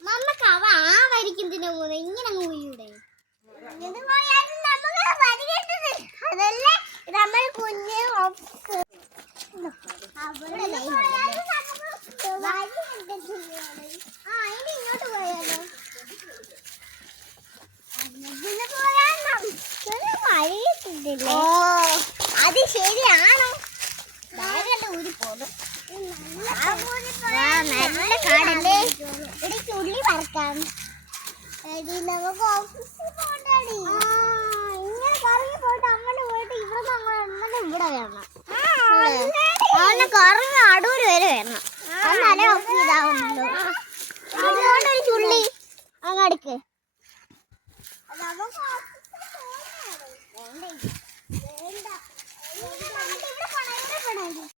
മമ്മക്കവ ആ വരിക്കുന്നതിന് പോകുന്നത് ഇങ്ങനെ അങ്ങ് പോയിവിടെ അതല്ലേ നമ്മൾ കുഞ്ഞ് ഇങ്ങോട്ട് പോയാലോ ഓ അത് ശരിയാണോ ഊരി പോലും നല്ല കാടല്ലേ ഇടയ്ക്ക് ഉള്ളി പറക്കാം നമുക്ക് ഓഫീസിൽ പോകണ്ടേ ഇങ്ങനെ കറങ്ങി പോയിട്ട് അങ്ങനെ പോയിട്ട് ഇവിടെ അങ്ങനെ ഇവിടെ വരണം അവനെ കറങ്ങി അടൂര് വരെ വരണം നല്ല ഓഫീസ് ഇതാവുന്നല്ലോ അതുകൊണ്ടൊരു ചുള്ളി അങ്ങടുക്ക് വേണ്ട